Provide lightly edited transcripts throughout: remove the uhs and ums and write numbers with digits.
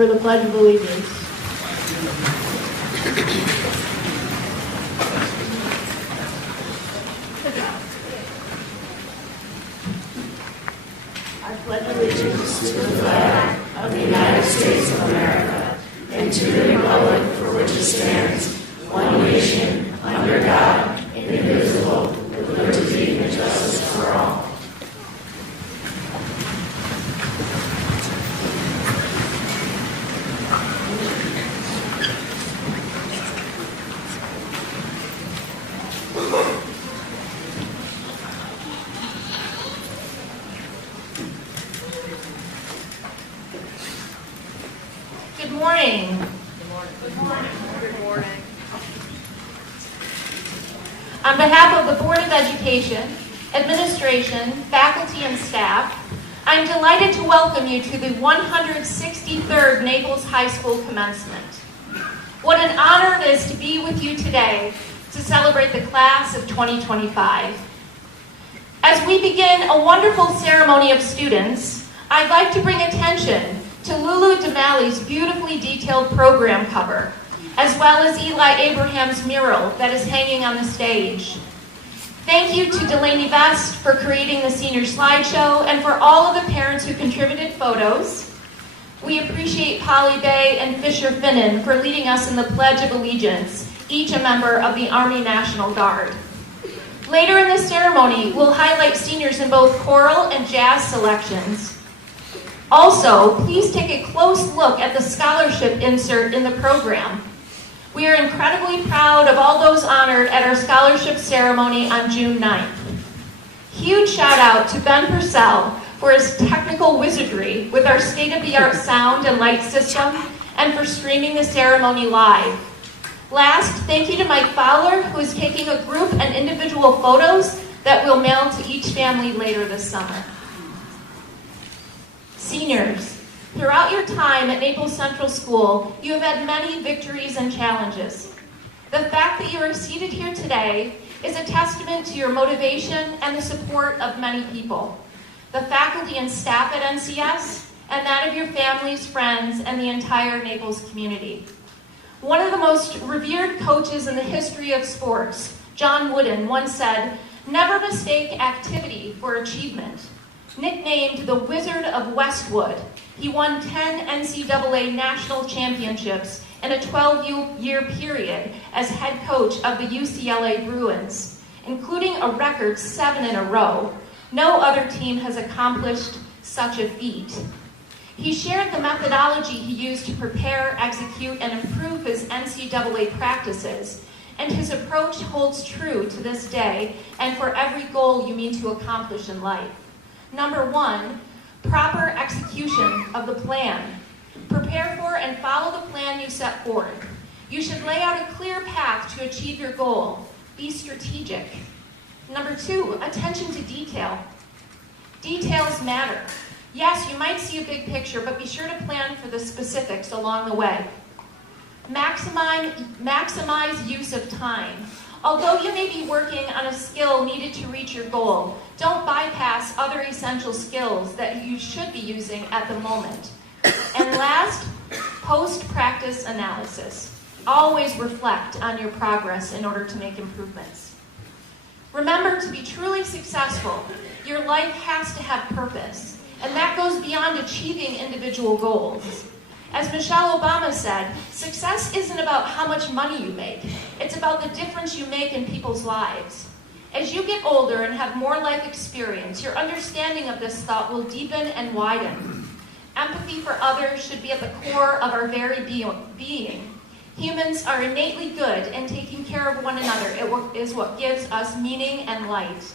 for the Pledge of Allegiance. I pledge allegiance to the flag of the United States of America and to the republic for which it stands, one nation, under God, indivisible, with liberty and justice for all. Good morning. Good morning. Good morning. On behalf of the Board of Education, Administration, faculty, and staff, I'm delighted to welcome you to the 163rd Naples High School commencement. What an honor it is to be with you today to celebrate the class of 2025. As we begin a wonderful ceremony of students, I'd like to bring attention to Lulu Demali's beautifully detailed program cover, as well as Eli Abraham's mural that is hanging on the stage. Thank you to Delaney Vest for creating the senior slideshow and for all of the parents who contributed photos. We appreciate Polly Bay and Fisher Finnan for leading us in the Pledge of Allegiance, each a member of the Army National Guard. Later in the ceremony, we'll highlight seniors in both choral and jazz selections. Also, please take a close look at the scholarship insert in the program. We are incredibly proud of all those honored at our scholarship ceremony on June 9th. Huge shout out to Ben Purcell for his technical wizardry with our state-of-the-art sound and light system and for streaming the ceremony live. Last, thank you to Mike Fowler, who is taking a group and individual photos that we'll mail to each family later this summer. Seniors, throughout your time at Naples Central School, you have had many victories and challenges. The fact that you are seated here today is a testament to your motivation and the support of many people, the faculty and staff at NCS, and that of your families, friends, and the entire Naples community. One of the most revered coaches in the history of sports, John Wooden, once said, "Never mistake activity for achievement." Nicknamed the Wizard of Westwood, he won 10 NCAA national championships in a 12-year period as head coach of the UCLA Bruins, including a record 7 in a row. No other team has accomplished such a feat. He shared the methodology he used to prepare, execute, and improve his NCAA practices, and his approach holds true to this day and for every goal you mean to accomplish in life. Number 1, proper execution of the plan. Prepare for and follow the plan you set forth. You should lay out a clear path to achieve your goal. Be strategic. Number 2, attention to detail. Details matter. Yes, you might see a big picture, but be sure to plan for the specifics along the way. Maximize use of time. Although you may be working on a skill needed to reach your goal, don't bypass other essential skills that you should be using at the moment. And last, post-practice analysis. Always reflect on your progress in order to make improvements. Remember, to be truly successful, your life has to have purpose, and that goes beyond achieving individual goals. As Michelle Obama said, success isn't about how much money you make. It's about the difference you make in people's lives. As you get older and have more life experience, your understanding of this thought will deepen and widen. Empathy for others should be at the core of our very being. Humans are innately good, and taking care of one another is what gives us meaning and light.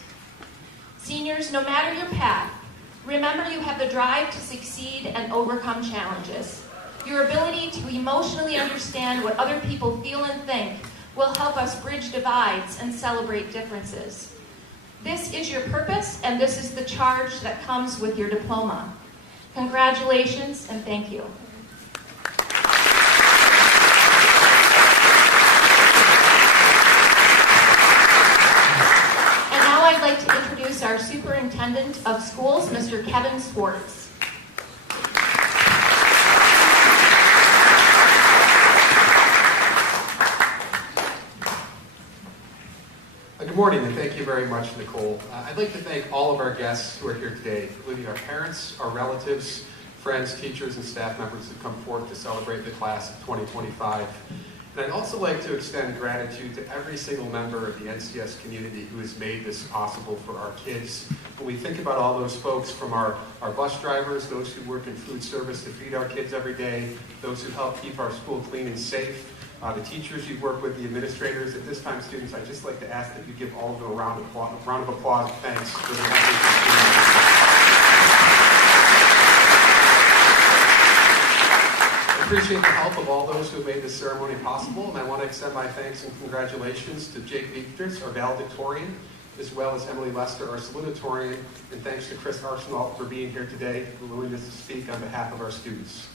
Seniors, no matter your path, remember you have the drive to succeed and overcome challenges. Your ability to emotionally understand what other people feel and think will help us bridge divides and celebrate differences. This is your purpose, and this is the charge that comes with your diploma. Congratulations, and thank you. And now I'd like to introduce our Superintendent of Schools, Mr. Kevin Swartz. Good morning, and thank you very much, Nicole. I'd like to thank all of our guests who are here today, including our parents, our relatives, friends, teachers, and staff members who come forth to celebrate the class of 2025. And I'd also like to extend gratitude to every single member of the NCS community who has made this possible for our kids. When we think about all those folks from our bus drivers, those who work in food service to feed our kids every day, those who help keep our school clean and safe, the teachers you work with, the administrators. At this time, students, I'd just like to ask that you give all of them a round of applause. Thanks for the I appreciate the help of all those who have made this ceremony possible, and I want to extend my thanks and congratulations to Jake Beatrice, our valedictorian, as well as Emily Lester, our salutatorian, and thanks to Chris Arsenal for being here today, for willingness to speak on behalf of our students.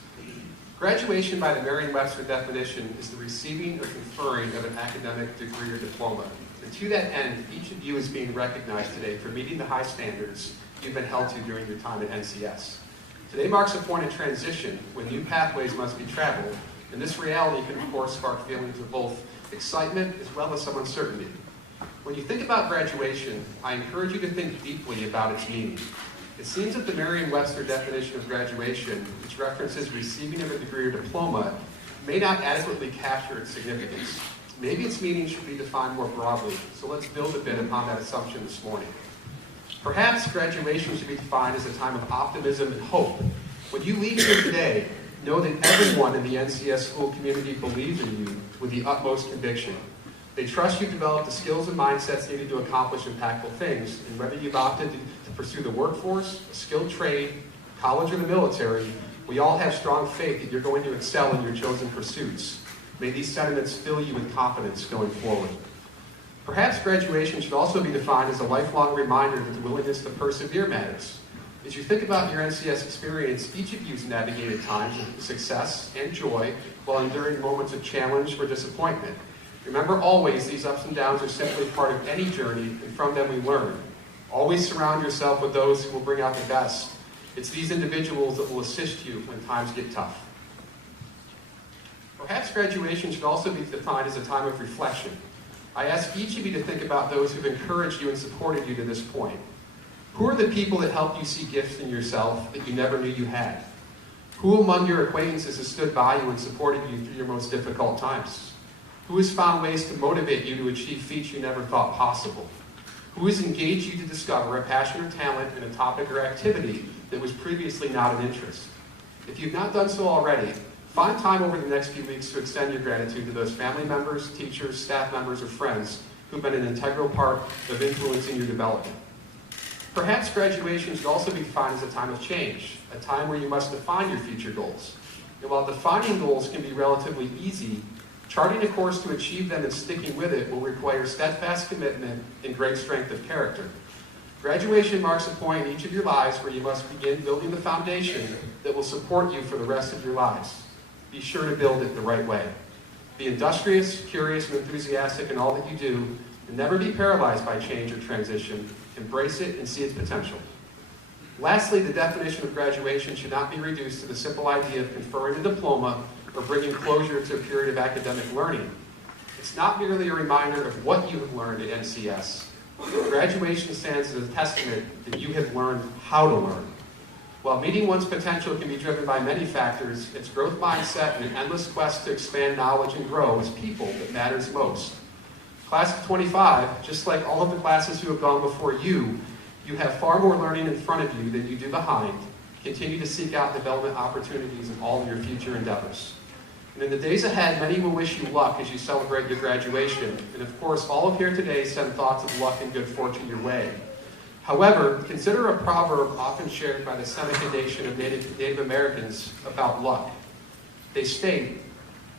Graduation by the Merriam-Webster definition is the receiving or conferring of an academic degree or diploma. And to that end, each of you is being recognized today for meeting the high standards you've been held to during your time at NCS. Today marks a point of transition when new pathways must be traveled, and this reality can, of course, spark feelings of both excitement as well as some uncertainty. When you think about graduation, I encourage you to think deeply about its meaning. It seems that the Merriam-Webster definition of graduation, which references receiving of a degree or diploma, may not adequately capture its significance. Maybe its meaning should be defined more broadly, so let's build a bit upon that assumption this morning. Perhaps graduation should be defined as a time of optimism and hope. When you leave here today, know that everyone in the NCS school community believes in you with the utmost conviction. They trust you've developed the skills and mindsets needed to accomplish impactful things, and whether you've opted to pursue the workforce, a skilled trade, college, or the military, we all have strong faith that you're going to excel in your chosen pursuits. May these sentiments fill you with confidence going forward. Perhaps graduation should also be defined as a lifelong reminder that the willingness to persevere matters. As you think about your NCS experience, each of you has navigated times of success and joy while enduring moments of challenge or disappointment. Remember always, these ups and downs are simply part of any journey, and from them we learn. Always surround yourself with those who will bring out the best. It's these individuals that will assist you when times get tough. Perhaps graduation should also be defined as a time of reflection. I ask each of you to think about those who've encouraged you and supported you to this point. Who are the people that helped you see gifts in yourself that you never knew you had? Who among your acquaintances has stood by you and supported you through your most difficult times? Who has found ways to motivate you to achieve feats you never thought possible? Who has engaged you to discover a passion or talent in a topic or activity that was previously not of interest? If you've not done so already, find time over the next few weeks to extend your gratitude to those family members, teachers, staff members, or friends who've been an integral part of influencing your development. Perhaps graduation should also be defined as a time of change, a time where you must define your future goals. And while defining goals can be relatively easy, charting a course to achieve them and sticking with it will require steadfast commitment and great strength of character. Graduation marks a point in each of your lives where you must begin building the foundation that will support you for the rest of your lives. Be sure to build it the right way. Be industrious, curious, and enthusiastic in all that you do, and never be paralyzed by change or transition. Embrace it and see its potential. Lastly, the definition of graduation should not be reduced to the simple idea of conferring a diploma or bringing closure to a period of academic learning. It's not merely a reminder of what you have learned at NCS. Graduation stands as a testament that you have learned how to learn. While meeting one's potential can be driven by many factors, it's growth mindset and an endless quest to expand knowledge and grow as people that matters most. Class of 25, just like all of the classes who have gone before you, you have far more learning in front of you than you do behind. Continue to seek out development opportunities in all of your future endeavors. And in the days ahead, many will wish you luck as you celebrate your graduation. And of course, all of here today send thoughts of luck and good fortune your way. However, consider a proverb often shared by the Seneca Nation of Native Americans about luck. They state,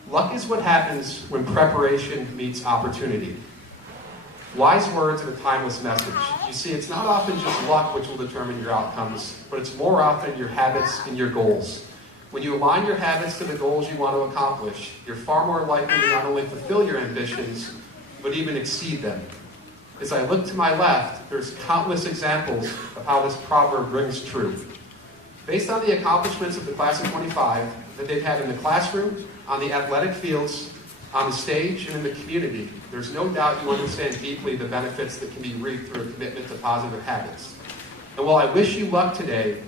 "Luck is what happens when preparation meets opportunity." Wise words and a timeless message. You see, it's not often just luck which will determine your outcomes, but it's more often your habits and your goals. When you align your habits to the goals you want to accomplish, you're far more likely to not only fulfill your ambitions, but even exceed them. As I look to my left, there's countless examples of how this proverb rings true. Based on the accomplishments of the class of 25 that they've had in the classroom, on the athletic fields, On the stage and in the community, there's no doubt you understand deeply the benefits that can be reaped through a commitment to positive habits. And while I wish you luck today,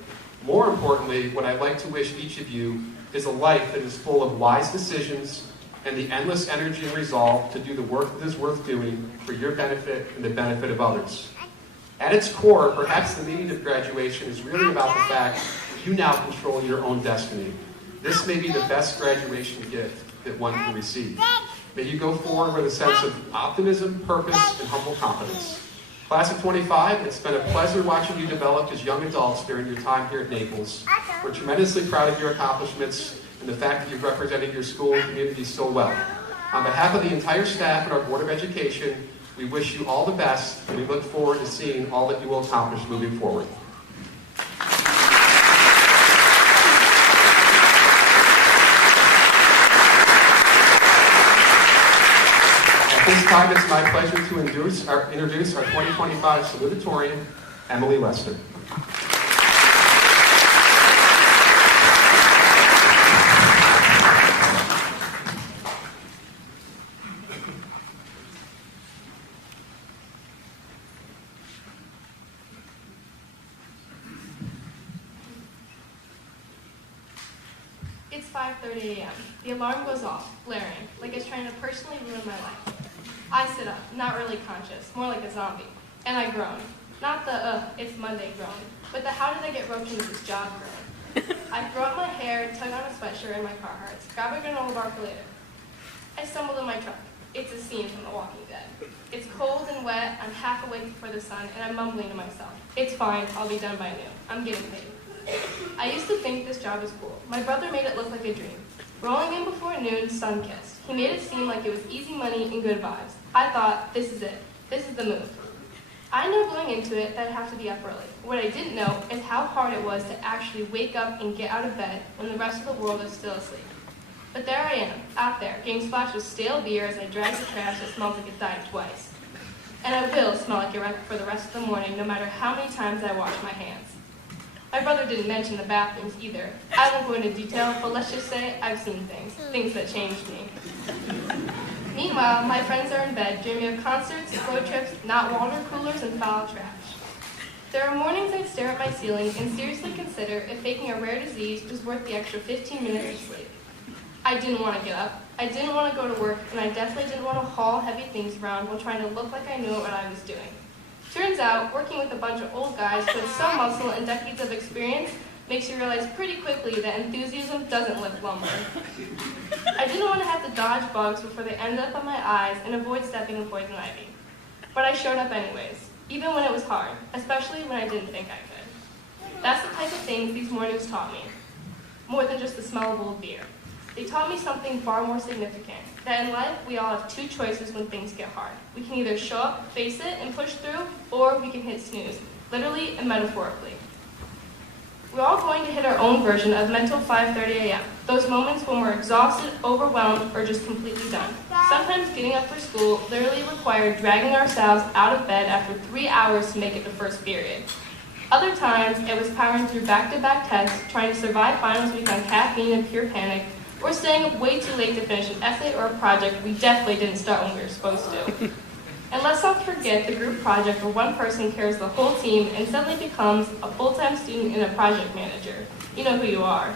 more importantly, what I'd like to wish each of you is a life that is full of wise decisions and the endless energy and resolve to do the work that is worth doing for your benefit and the benefit of others. At its core, perhaps the meaning of graduation is really about the fact that you now control your own destiny. This may be the best graduation gift that one can receive. May you go forward with a sense of optimism, purpose, and humble confidence. Class of 25, it's been a pleasure watching you develop as young adults during your time here at Naples. We're tremendously proud of your accomplishments and the fact that you've represented your school and community so well. On behalf of the entire staff and our Board of Education, we wish you all the best, and we look forward to seeing all that you will accomplish moving forward. At this time, it's my pleasure to introduce our 2025 salutatorian, Emily Lester. It's 5:30 a.m. The alarm goes off, blaring, like it's trying to personally ruin my life. I sit up, not really conscious, more like a zombie, and I groan. Not the, it's Monday groan, but the how did I get roped into this job groan. I throw out my hair, tug on a sweatshirt and my Carhartts, grab a granola bar for later. I stumble in my truck. It's a scene from The Walking Dead. It's cold and wet, I'm half awake before the sun, and I'm mumbling to myself. It's fine, I'll be done by noon. I'm getting paid. I used to think this job was cool. My brother made it look like a dream. Rolling in before noon, sun-kissed. He made it seem like it was easy money and good vibes. I thought, this is it. This is the move. I knew going into it that I'd have to be up early. What I didn't know is how hard it was to actually wake up and get out of bed when the rest of the world is still asleep. But there I am, out there, getting splashed with stale beer as I drag the trash that smells like it died twice. And I will smell like a wreck for the rest of the morning, no matter how many times I wash my hands. My brother didn't mention the bathrooms either. I won't go into detail, but let's just say I've seen things that changed me. Meanwhile, my friends are in bed, dreaming of concerts, road trips, not water coolers, and foul trash. There are mornings I'd stare at my ceiling and seriously consider if faking a rare disease was worth the extra 15 minutes of sleep. I didn't want to get up, I didn't want to go to work, and I definitely didn't want to haul heavy things around while trying to look like I knew what I was doing. Turns out, working with a bunch of old guys with some muscle and decades of experience makes you realize pretty quickly that enthusiasm doesn't lift lumber. I didn't want to have to dodge bugs before they ended up on my eyes and avoid stepping in poison ivy. But I showed up anyways, even when it was hard, especially when I didn't think I could. That's the type of things these mornings taught me, more than just the smell of old beer. They taught me something far more significant, that in life we all have two choices when things get hard. We can either show up, face it, and push through, or we can hit snooze, literally and metaphorically. We're all going to hit our own version of mental 5:30 a.m., those moments when we're exhausted, overwhelmed, or just completely done. Sometimes getting up for school literally required dragging ourselves out of bed after 3 hours to make it to first period. Other times, it was powering through back-to-back tests, trying to survive finals week on caffeine and pure panic, or staying up way too late to finish an essay or a project we definitely didn't start when we were supposed to. And let's not forget the group project where one person carries the whole team and suddenly becomes a full-time student and a project manager. You know who you are.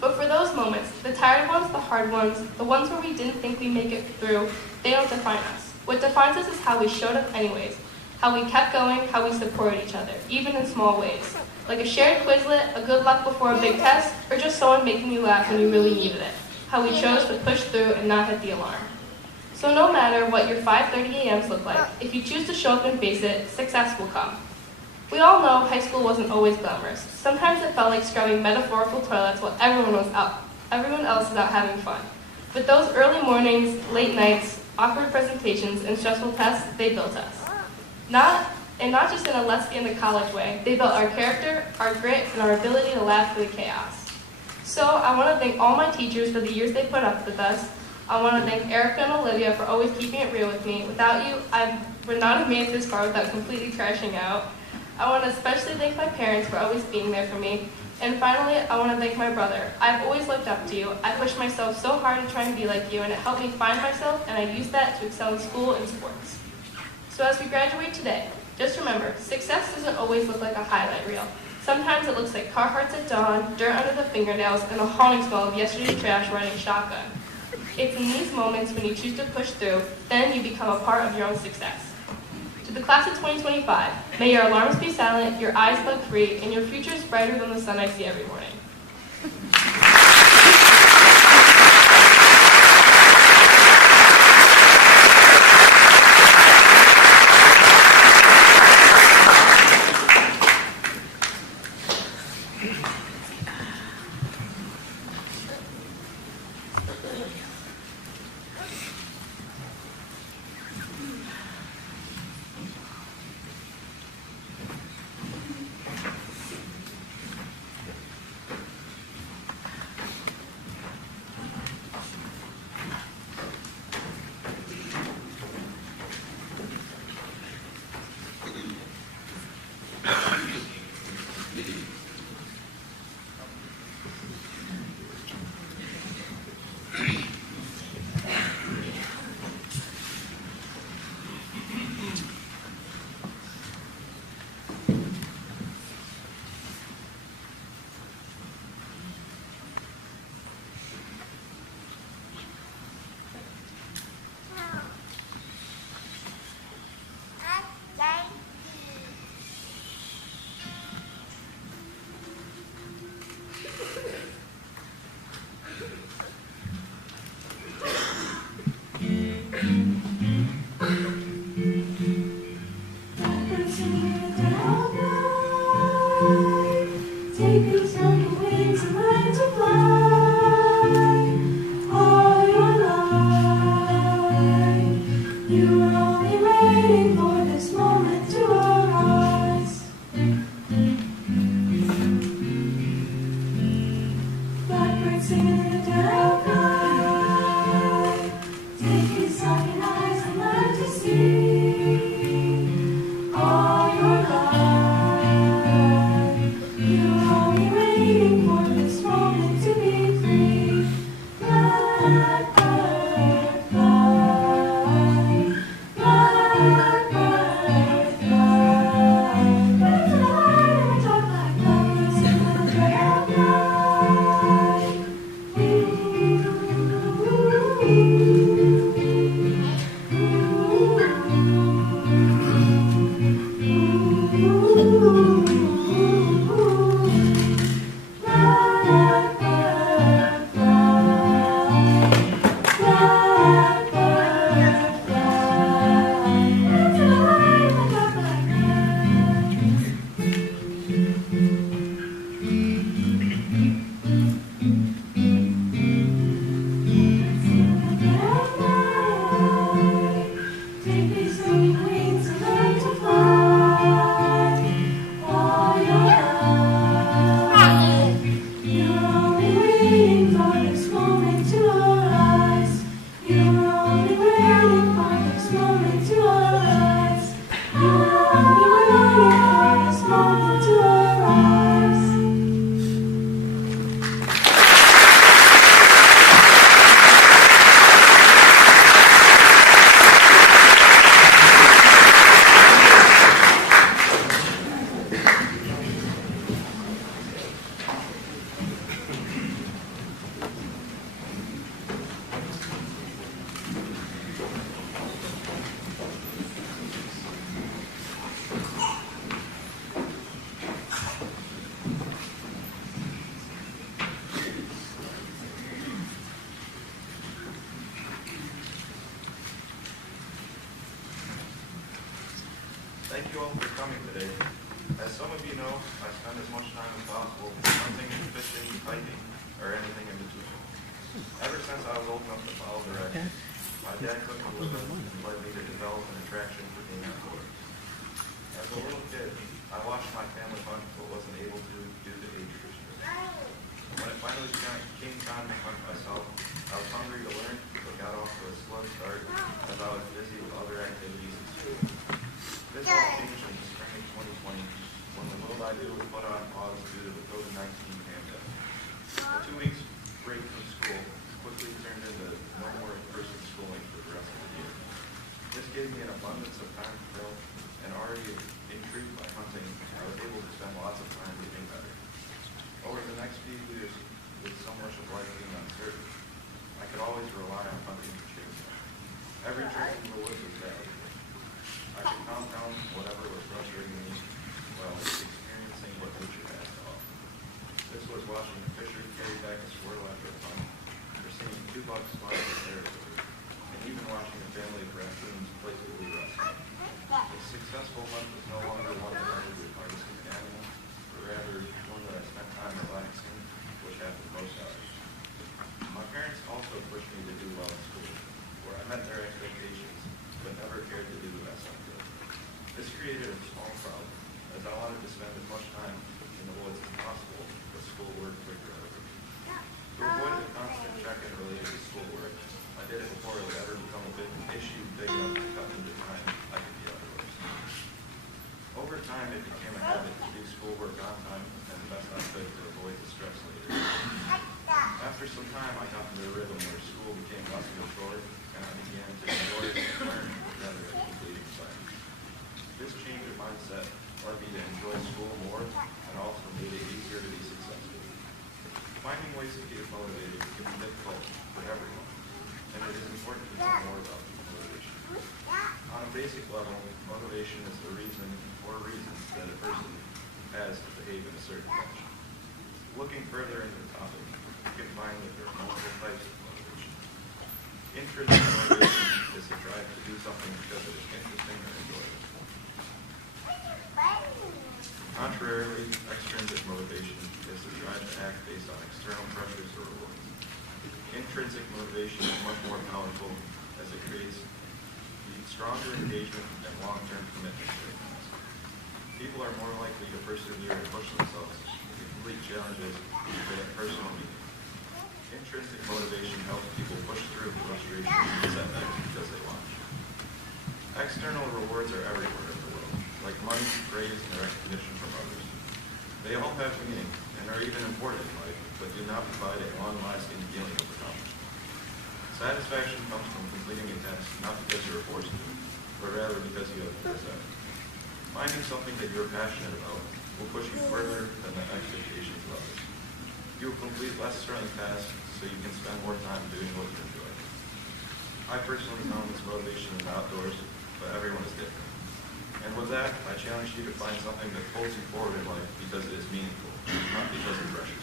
But for those moments, the tired ones, the hard ones, the ones where we didn't think we'd make it through, they don't define us. What defines us is how we showed up anyways, how we kept going, how we supported each other, even in small ways. Like a shared Quizlet, a good luck before a big test, or just someone making you laugh when you really needed it. How we chose to push through and not hit the alarm. So no matter what your 5:30 a.m.s look like, if you choose to show up and face it, success will come. We all know high school wasn't always glamorous. Sometimes it felt like scrubbing metaphorical toilets while everyone else is out having fun. But those early mornings, late nights, awkward presentations, and stressful tests, they built us. Not just in a let's get into college way, they built our character, our grit, and our ability to laugh through the chaos. So I want to thank all my teachers for the years they put up with us. I want to thank Erica and Olivia for always keeping it real with me. Without you, I would not have made it this far without completely crashing out. I want to especially thank my parents for always being there for me. And finally, I want to thank my brother. I've always looked up to you. I pushed myself so hard to try and be like you, and it helped me find myself, and I used that to excel in school and sports. So as we graduate today, just remember, success doesn't always look like a highlight reel. Sometimes it looks like Carhartts at dawn, dirt under the fingernails, and a haunting smell of yesterday's trash running shotgun. It's in these moments when you choose to push through, then you become a part of your own success. To the class of 2025, may your alarms be silent, your eyes bug free, and your future is brighter than the sun I see every morning. Thank you all for coming today. As some of you know, I spend as much time as possible hunting, fishing, hiking, or anything in between. Ever since I was old enough to follow directions, my dad took me with him and led me to develop an attraction for being outdoors. As a little kid, I watched my family hunt but wasn't able to due to age restrictions. When it finally came time to hunt myself, I was hungry to learn but got off to a slow start as I was busy with other activities in school. This all changed in the spring of 2020 when the Little I Do was put on pause due to the COVID-19 gave me an abundance of time to grow, and already intrigued by hunting, I was able to spend lots of time getting better. Over the next few years, with so much of life being uncertain, I could always rely on hunting for change. Every trip in the woods was valuable. I could compound whatever was frustrating me while experiencing what nature has to offer. This was watching a fisher carry back a squirrel after a hunt, or seeing 2 bucks fly in the territory, and even watching a family of raccoons playfully wrestle. A successful hunt was no longer one that ended with harvesting an animal, but rather one that I spent time relaxing, which happened most hours. My parents also pushed me to do well in school, where I met their expectations, but never cared to do the best I could. This created a small problem, as I wanted to spend as much time in the woods as possible, but schoolwork took it over. To avoid the constant check-in related to schoolwork, I did it before it would ever become a big issue big enough to cut into time I could be outdoors. Over time, it became a habit to do schoolwork on time and the best I could to avoid the stress later. After some time, I got into a rhythm where school became less of a chore, and I began to enjoy it and learn rather than completing assignments. This change of mindset led me to enjoy school more and also made it easier to be successful. Finding ways to get motivated can be difficult for everyone, and it is important to know more about motivation. On a basic level, motivation is the reason or reasons that a person has to behave in a certain fashion. Looking further into the topic, you can find that there are multiple types of motivation. Intrinsic motivation is the drive to do something because it is interesting or enjoyable. Contrarily, extrinsic motivation is the drive to act based on external pressures or rewards. Intrinsic motivation is much more powerful as it creates stronger engagement and long-term commitment to a task. People are more likely to persevere and push themselves to complete challenges that have personal meaning. Intrinsic motivation helps people push through frustration and setbacks because they want to. External rewards are everywhere in the world, like money, praise, and recognition from others. They all have meaning and are even important in life, but do not provide a long-lasting feeling of accomplishment. Satisfaction comes from completing a task not because you are forced to, but rather because you have desire. Finding something that you are passionate about will push you further than the expectations of others. You will complete less strong tasks so you can spend more time doing what you enjoy. I personally found this motivation in outdoors, but everyone is different. And with that, I challenge you to find something that pulls you forward in life because it is meaningful, not because it pressures you.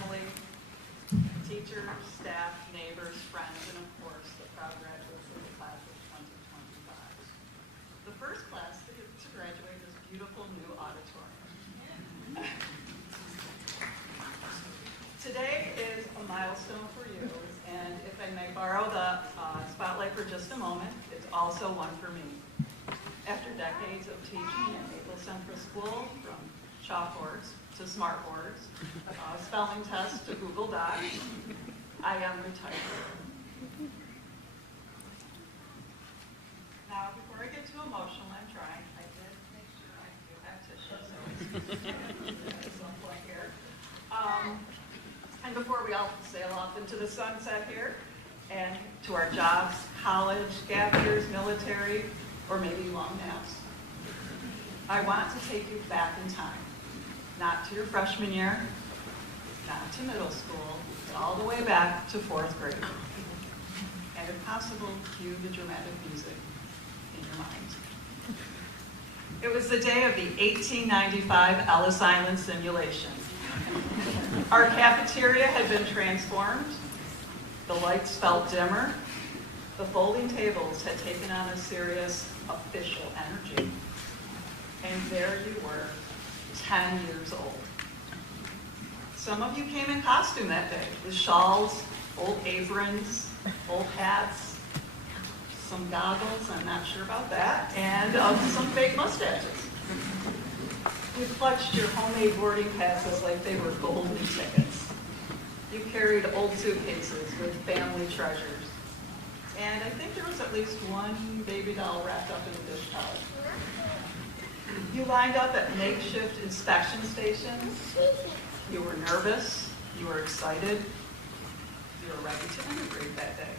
family, teachers, staff, neighbors, friends, and of course, the proud graduates of the class of 2025. The first class to graduate is beautiful new auditorium. Today is a milestone for you, and if I may borrow the spotlight for just a moment, it's also one for me. After decades of teaching at Naples Central School, from chalkboards to smartboards, spelling tests to Google Docs, I am retired. Now, before I get too emotional, I'm trying. I did make sure I do have tissue, so at some point here. And before we all sail off into the sunset here, and to our jobs, college, gap years, military, or maybe long naps, I want to take you back in time. Not to your freshman year, not to middle school, but all the way back to 4th grade. And if possible, cue the dramatic music in your mind. It was the day of the 1895 Ellis Island simulation. Our cafeteria had been transformed, the lights felt dimmer, the folding tables had taken on a serious official energy. And there you were, 10 years old. Some of you came in costume that day, with shawls, old aprons, old hats, some goggles, I'm not sure about that, and some fake mustaches. You clutched your homemade boarding passes like they were golden tickets. You carried old suitcases with family treasures. And I think there was at least one baby doll wrapped up in a dish towel. You lined up at makeshift inspection stations. You were nervous. You were excited. You were ready to integrate that day.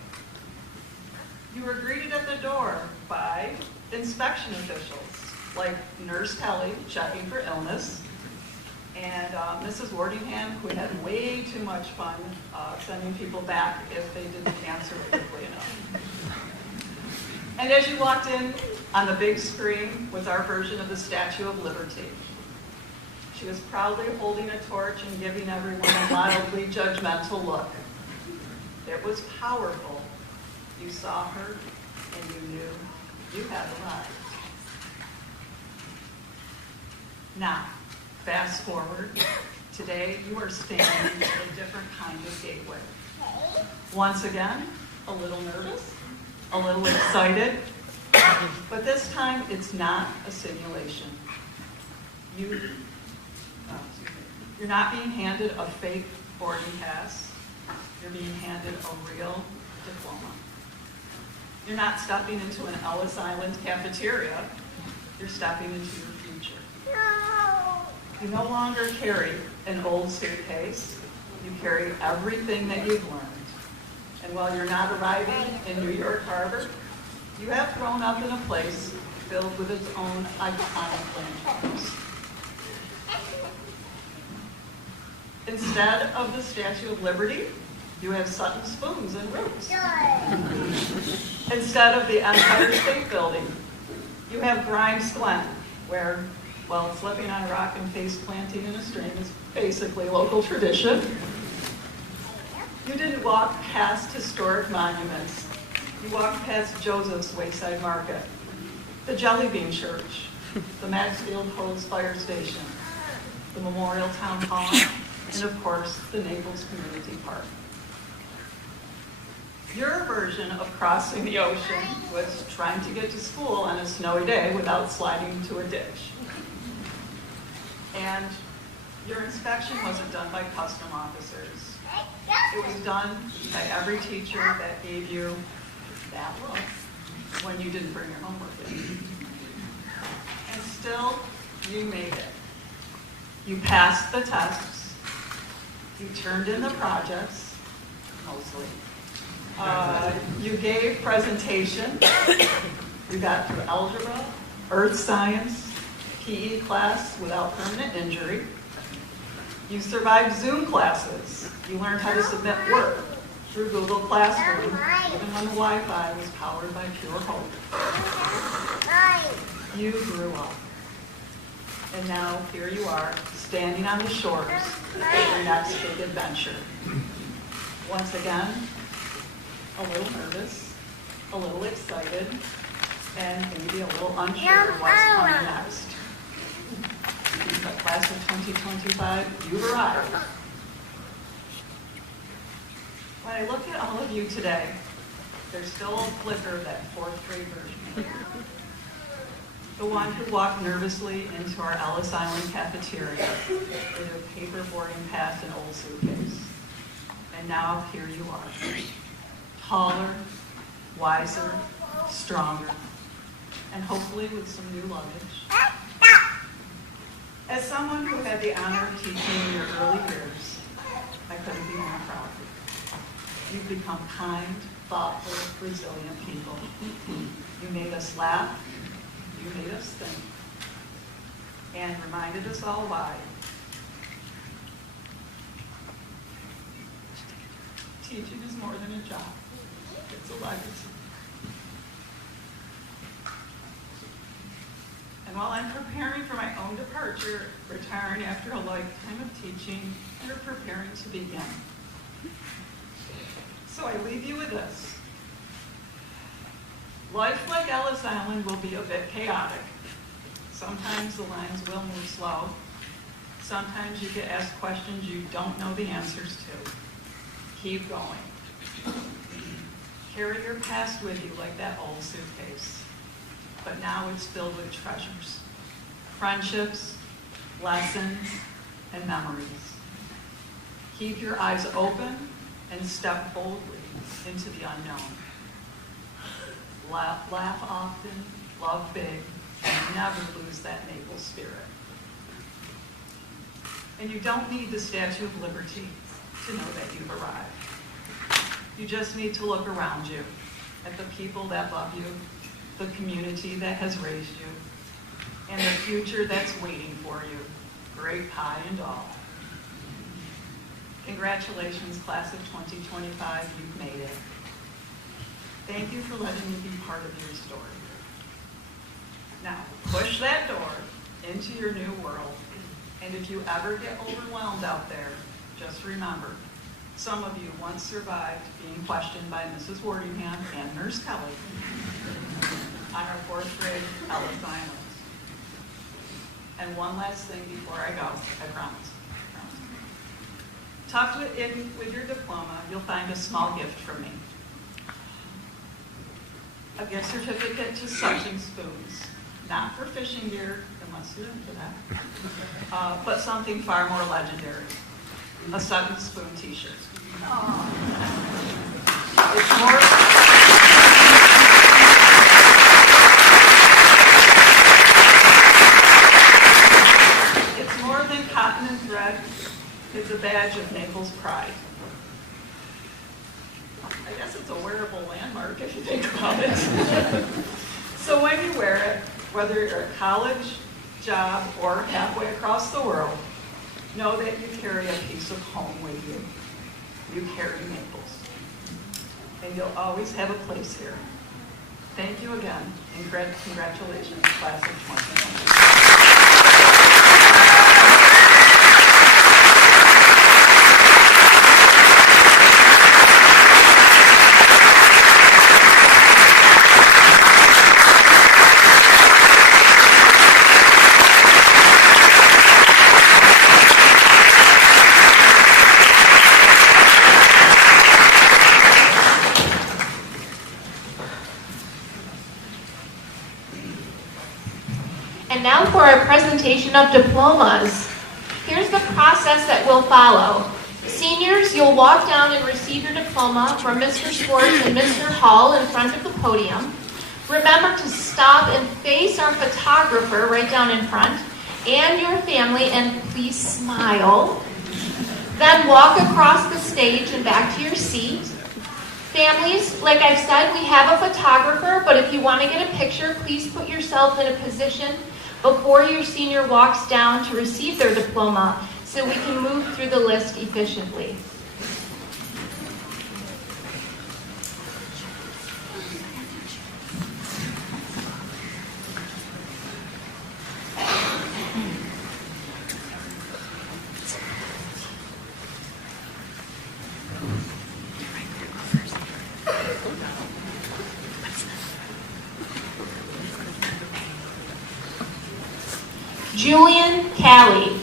You were greeted at the door by inspection officials, like Nurse Kelly, checking for illness, and Mrs. Wardingham, who had way too much fun sending people back if they didn't answer quickly enough. And as you walked in, on the big screen was our version of the Statue of Liberty. She was proudly holding a torch and giving everyone a mildly judgmental look. It was powerful. You saw her, and you knew you had arrived. Now, fast forward. Today, you are standing at a different kind of gateway. Once again, a little nervous, a little excited, but this time it's not a simulation. You're not being handed a fake boarding pass. You're being handed a real diploma. You're not stepping into an Ellis Island cafeteria. You're stepping into your future. You no longer carry an old suitcase. You carry everything that you've learned. And while you're not arriving in New York Harbor, you have grown up in a place filled with its own iconic landmarks. Instead of the Statue of Liberty, you have Sutton spoons and roots. Instead of the Empire State Building, you have Grimes Glen, where, well, slipping on a rock and face planting in a stream is basically local tradition. You didn't walk past historic monuments. You walked past Joseph's Wayside Market, the Jelly Bean Church, the Maxfield Hose Fire Station, the Memorial Town Hall, and of course, the Naples Community Park. Your version of crossing the ocean was trying to get to school on a snowy day without sliding into a ditch. And your inspection wasn't done by custom officers. It was done by every teacher that gave you that look when you didn't bring your homework in. And still, you made it. You passed the tests. You turned in the projects, mostly. You gave presentation. You got through algebra, earth science, PE class without permanent injury. You survived Zoom classes. You learned how to submit work through Google Classroom, even when the Wi-Fi was powered by pure hope. You grew up. And now here you are, standing on the shores of your next big adventure. Once again, a little nervous, a little excited, and maybe a little unsure of what's coming next. But class of 2025, you've arrived. When I look at all of you today, there's still a flicker of that fourth grade version of you. The one who walked nervously into our Ellis Island cafeteria with a paper boarding pass and old suitcase. And now here you are, taller, wiser, stronger, and hopefully with some new luggage. As someone who had the honor of teaching in your early years, I couldn't be more proud. You've become kind, thoughtful, resilient people. You made us laugh, you made us think, and reminded us all why. Teaching is more than a job, it's a legacy. And while I'm preparing for my own departure, retiring after a lifetime of teaching, you're preparing to begin. So I leave you with this. Life like Ellis Island will be a bit chaotic. Sometimes the lines will move slow. Sometimes you get asked questions you don't know the answers to. Keep going. Carry your past with you like that old suitcase. But now it's filled with treasures, friendships, lessons, and memories. Keep your eyes open and step boldly into the unknown. Laugh often, love big, and never lose that Naples spirit. And you don't need the Statue of Liberty to know that you've arrived. You just need to look around you at the people that love you, the community that has raised you, and the future that's waiting for you, great pie and all. Congratulations, class of 2025, you've made it. Thank you for letting me be part of your story. Now, push that door into your new world, and if you ever get overwhelmed out there, just remember, some of you once survived being questioned by Mrs. Wardingham and Nurse Kelly on our fourth grade Ellis Island. And one last thing before I go, I promise. Tucked in with your diploma, you'll find a small gift from me. A gift certificate to Suction Spoons. Not for fishing gear, unless you're into that, but something far more legendary. A Sutton Spoon t-shirt. It's more than cotton and thread. It's a badge of Naples pride. I guess it's a wearable landmark if you think about it. So when you wear it, whether you're at college, job, or halfway across the world, know that you carry a piece of home with you. You carry Naples. And you'll always have a place here. Thank you again, and congratulations, class of 2020. And now for our presentation of diplomas. Here's the process that we'll follow. Seniors, you'll walk down and receive your diploma from Mr. Schwartz and Mr. Hall in front of the podium. Remember to stop and face our photographer right down in front and your family, and please smile. Then walk across the stage and back to your seat. Families, like I've said, we have a photographer, but if you want to get a picture, please put yourself in a position before your senior walks down to receive their diploma so we can move through the list efficiently. Julian Callie.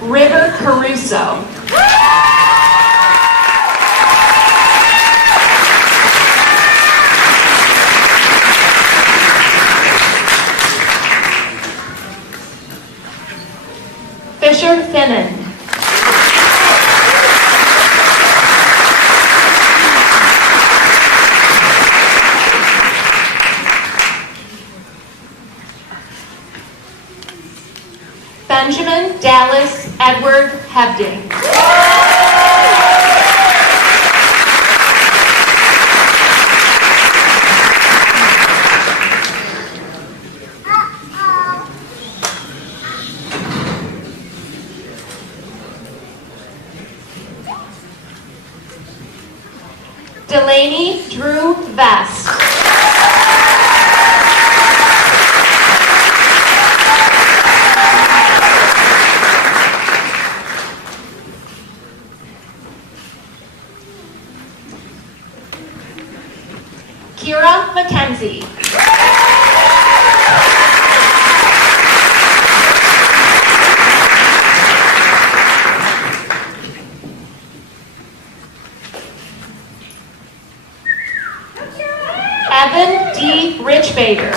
River Caruso. Fisher Finnan. Benjamin Dallas Edward Hebding. Delaney Drew Vest. Kira McKenzie. Evan D. Richbader.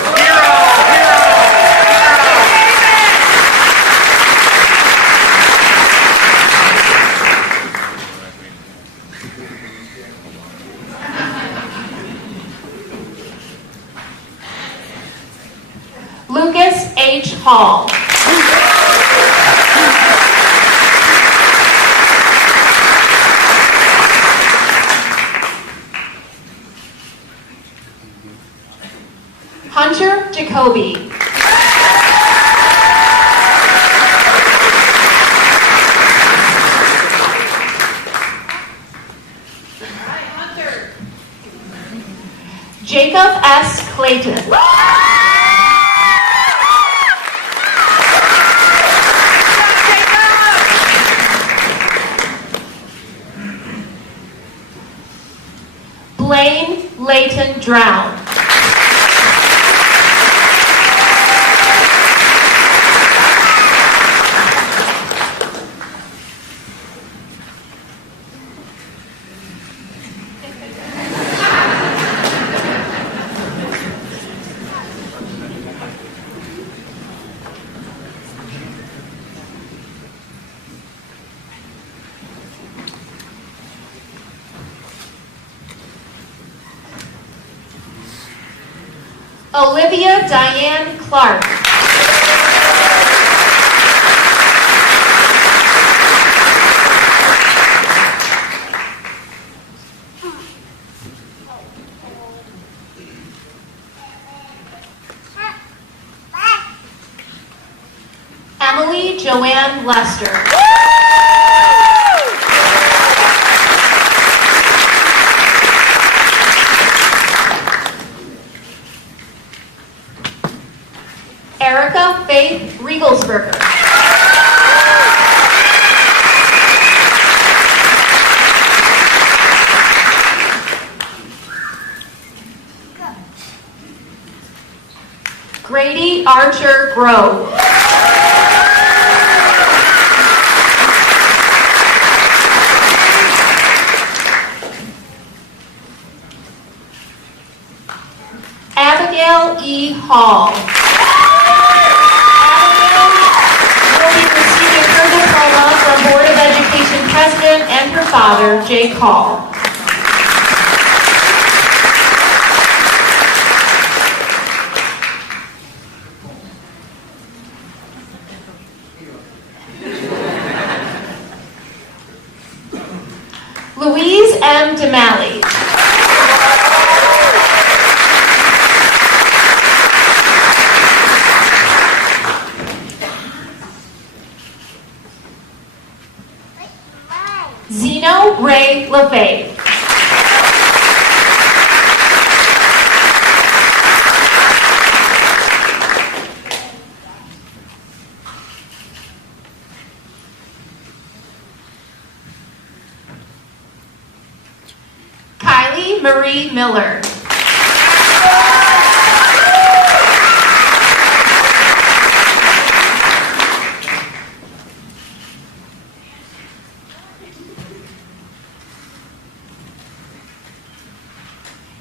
Lucas H. Hall. Hunter Jacoby. Jacob S. Clayton. Blaine Layton Drown. Olivia Diane Clark. Emily Joanne Lester. Erica Faith Riegelsberger. Grady Archer Grove. Abigail E. Hall. Will be receiving her diploma from Board of Education President and her father, Jake Hall. Louise M. DeMalley. Zeno Ray LaFave. Marie Miller.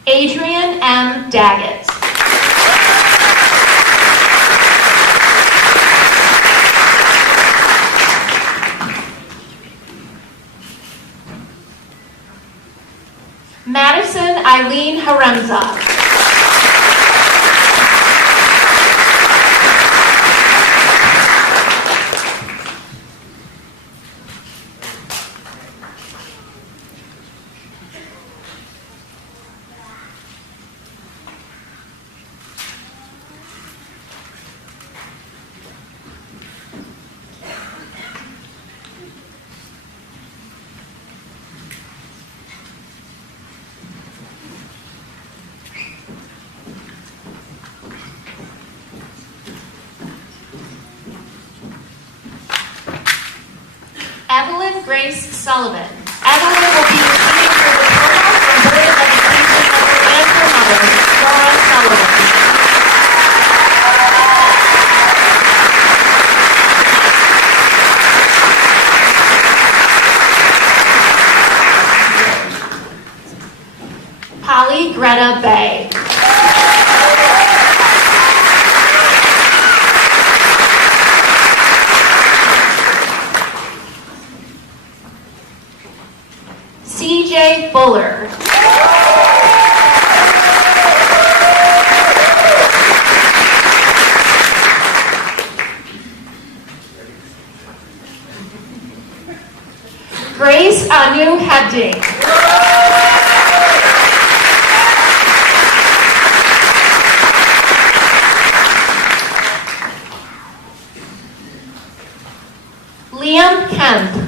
Adrian M. Daggett. Madison Eileen Haremza. Evelyn Grace Sullivan. Evelyn will be receiving her diploma from Board of Education member and her mother, Laura Sullivan. Polly Greta Bay. CJ Fuller. Grace Anu Hebding. Liam Kemp.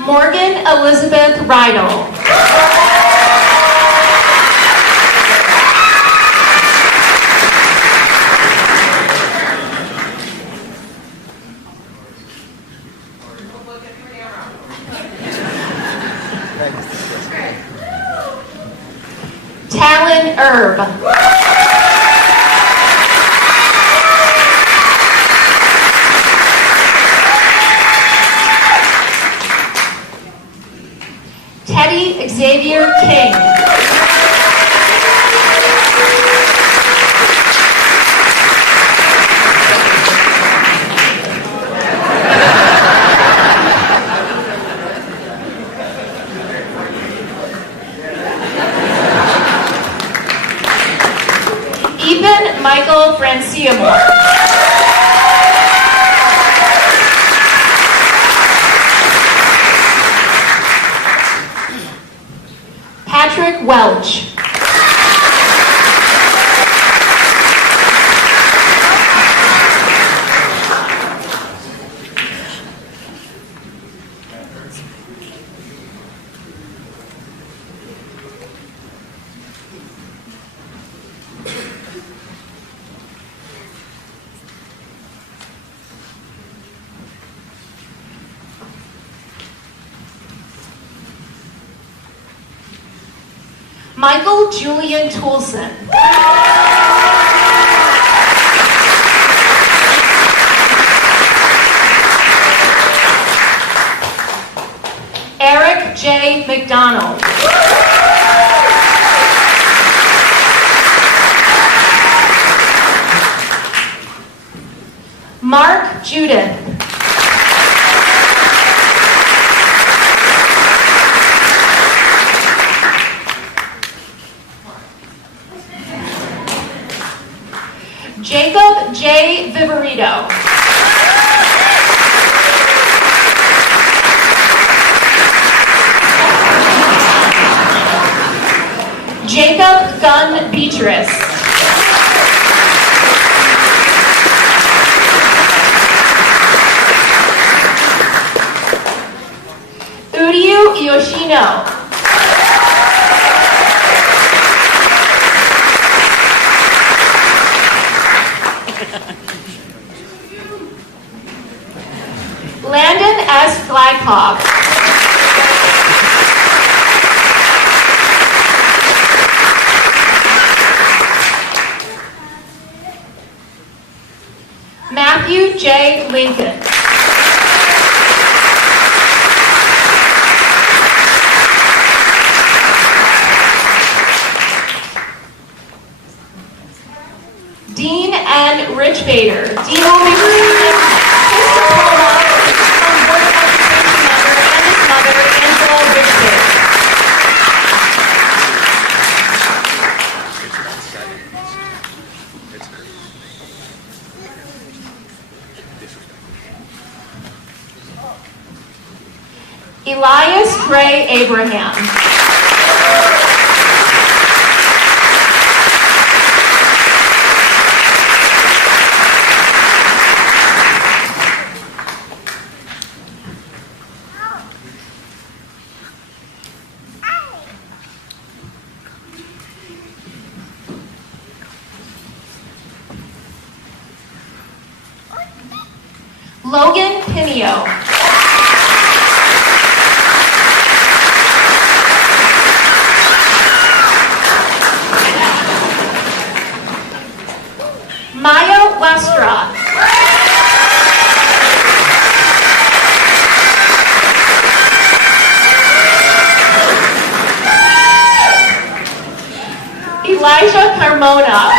Morgan Elizabeth Rydell. Talon Erb. Teddy Xavier King. Ethan Michael Franciamore. Patrick Welch. Michael Julian Toulson. Eric J. McDonald. Mark Judith. Jacob J. Viverito. Jacob Gunn Beatrice. Uryu Yoshino. Matthew J. Lincoln. Dean N. Richbader. Dean will be receiving his diploma from Board of Education member and his mother, Angela Richbader. Elias Gray Abraham. Logan Pinio. Maya Westra. Elijah Carmona.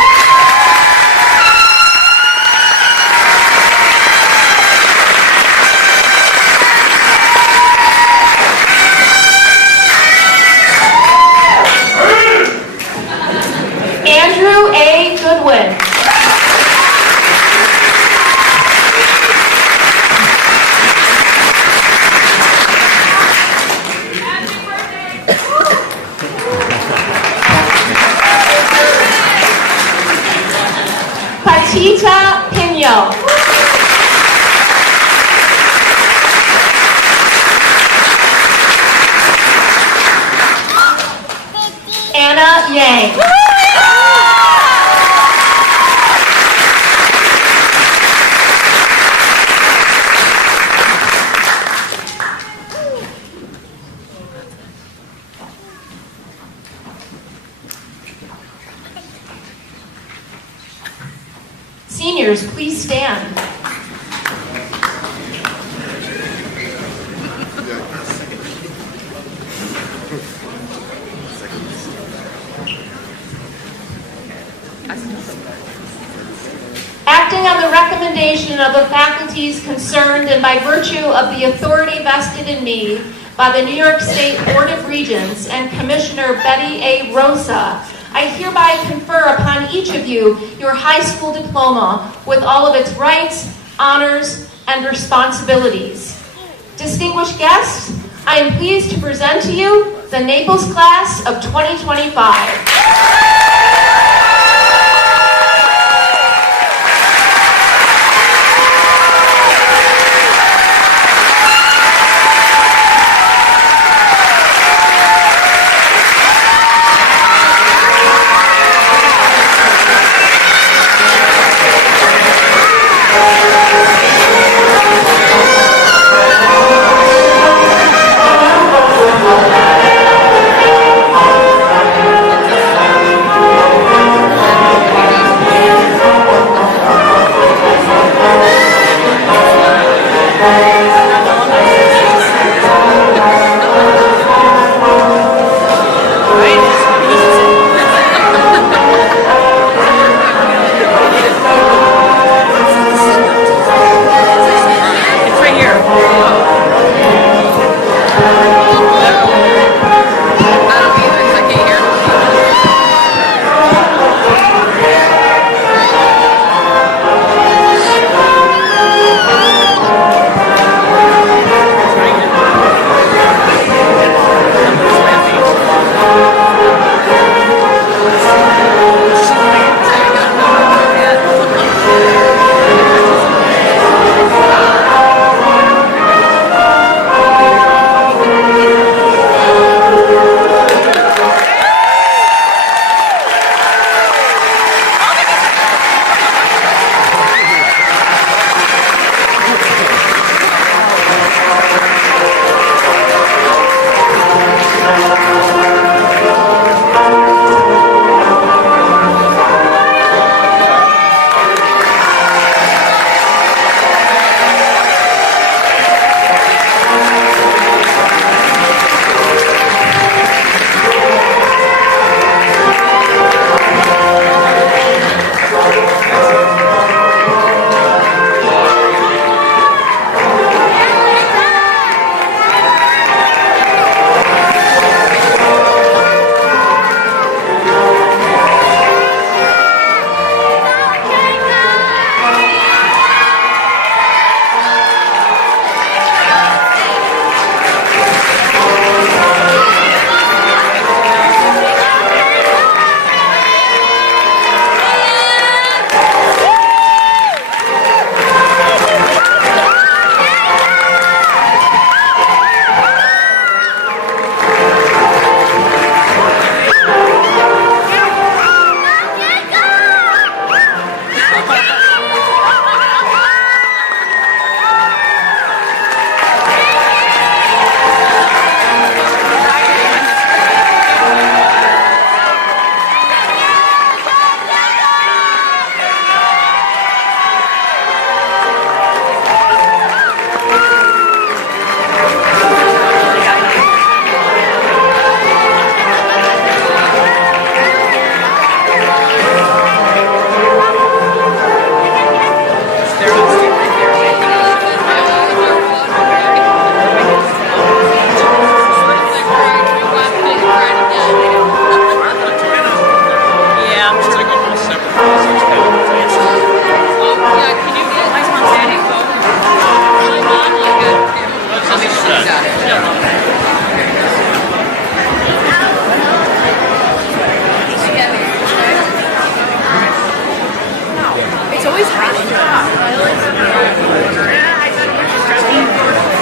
Andrew A. Goodwin. Patita Pino. Anna Yang. Seniors, please stand. Acting on the recommendation of the faculties concerned and by virtue of the authority vested in me by the New York State Board of Regents and Commissioner Betty A. Rosa, I hereby confer upon each of you your high school diploma with all of its rights, honors, and responsibilities. Distinguished guests, I am pleased to present to you the Naples class of 2025. Good job.